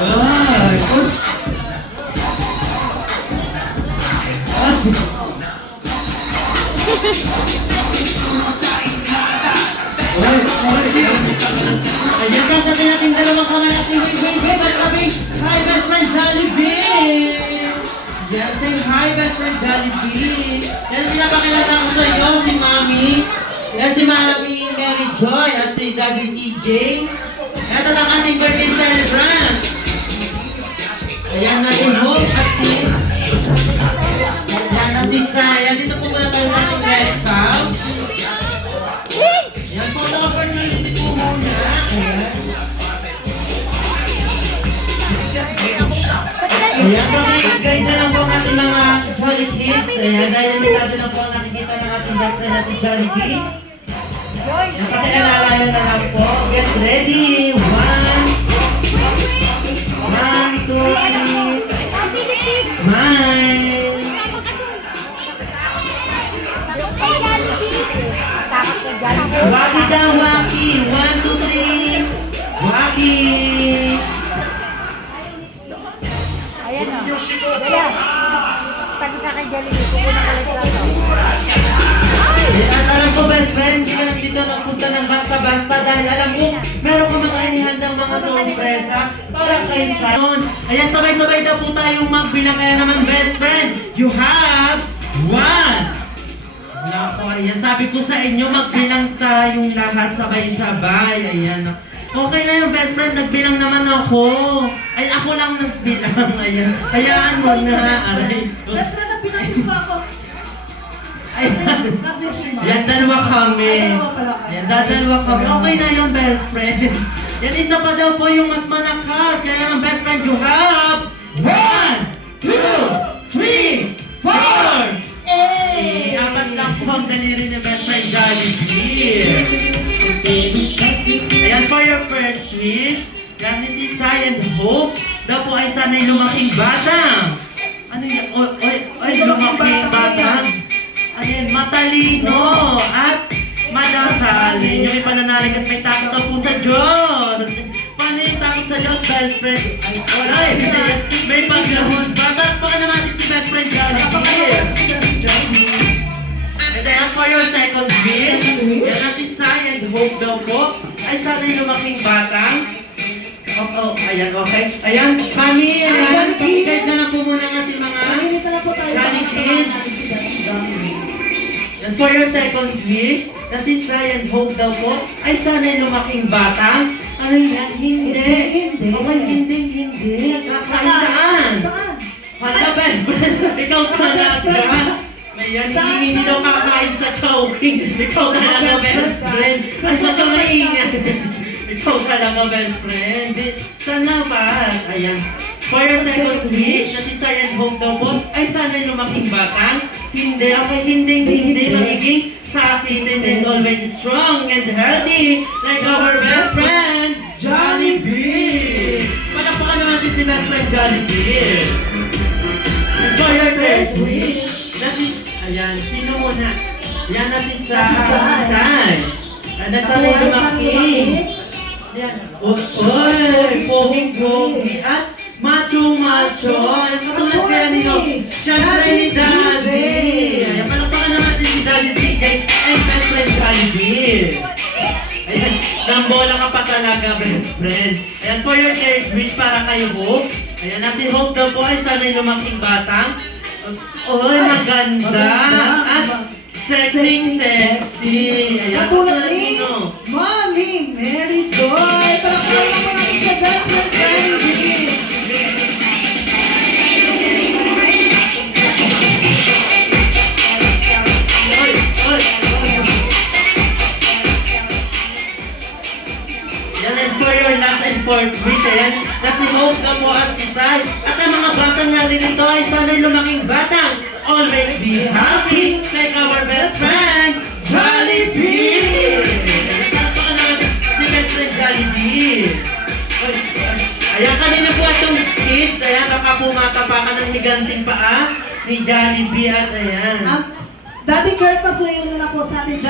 Ayan ka, sabi natin dalawang kamay natin. Wait. Sabing, hi best friend Jollibee! Yan, say hi best friend Jollibee! Yan, pinapakilala ko sa iyo, si Mami. Yan, si Mami Mary Joy at si Daddy CJ. Ito ang ating birthday celebrant. Ayan na si Hope at si... Ayan na si Saya. Dito po muna tayo sa ating red house. Yan, photo opportunity po muna. Ayan, guide na lang po ang ating mga Jolly Kids. Ayan, dahil natin lang po ang nakikita ng ating best friend na si Jolly Kids. Ayan, pakialalayan na lang po. Get ready. 1, 2, 3. Smile. Waki daw, waki. 1, 2, 3. Waki. Ayan o. Dala. Pati ka kay Jollibee. Kukunan ka lang sa ito. At alam ko best friend, hindi ka lang dito nagpunta ng basta-basta dahil alam mo, meron ka mga inihandang mga sorpresa para kay Sion. Ayan, sabay-sabay daw po tayong magbilang. Kaya naman best friend, you have 1. Nako, ayan. Sabi ko sa inyo, magbilang tayong lahat sabay-sabay. Ayan. Okay na yung best friend, nagbilang naman ako. Ay, ako lang nagbilang. Ayan. Hayaan mo na. Aray. Best friend, nagbilang din pa ako. Yan, dalawa kami. Yan, dalawa kami. Okay na yung best friend. Yan, isa pa daw po yung mas malakas. Kaya yung best friend, you have 1, 2, 3, 4. Apat lang po ang daliri ni best friend Jollibee. Ayan, for your first wish, yan si Sai and Hope. Daw po ay sana'y lumaking bata. Ano yan? Oy, lumaking bata. Ayan, matalino at madasalin. Yung may pananalig at may takot na po sa Diyos. Paano yung takot sa Diyos, best friend? Ay, may paglahon pa. Ba't pa ka naman si best friend Jollibee? And then for your second wish, yan na si Sai and Hope daw po, ay sana'y lumaking batang. Ayan, okay. Ayan, kami, pakikad na lang po muna ng ating mga Jollibee Kids. And for your second wish, na si Sai and Hope daw po, ay sana'y lumaking batang. Ano yan? Hindi. Okay, hindi. Saan? Wala, best friend. Ikaw talaga. Ayan, hindi daw kakain sa choking. Ikaw talaga, best friend. Ay, ba't ka maingat? Ikaw talaga, best friend. Sana pa? Ayan. For your second wish, na si Sai and Hope daw po, ay sana'y lumaking batang. Hindi, okay, hindi. Magiging sa akin and always strong and healthy like our best friend, Jollibee. Palakpakan naman din si best friend Jollibee. And for your third wish, na si, ayan, sino muna? Yan na si Sai. At sana'y lumaking. Ayan, oy, pohing-pogi at macho-macho. Ayan, katulad kaya ninyo. Siyempre ni Daddy. Ayan, palakpakan naman din si Daddy CJ and best friend Jollibee. Ayan, nambola ka pa talaga, best friend. Ayan, for your third wish para kay Hope. Ayan, na si Hope daw po ay sana'y lumaking batang. Oy, maganda. At sexy. Ayan, Katulad katulad ni ninyo. Mami Mary Joy. Palakpakan naman natin sa best friend Jollibee. Yan, and for your last and fourth wish, ayan, na si Hope na po at si Sai. At ang mga bata nga rin ito ay sana'y lumaking batang. Always be happy like our best friend, Jollibee! Napaka naman si best friend Jollibee. Ayan, kanina po itong kids, ayan, baka pumatapakan ng higanting paa ni Jollibee at ayan. Daddy Kurt, pasuyo na lang po sa atin dyan.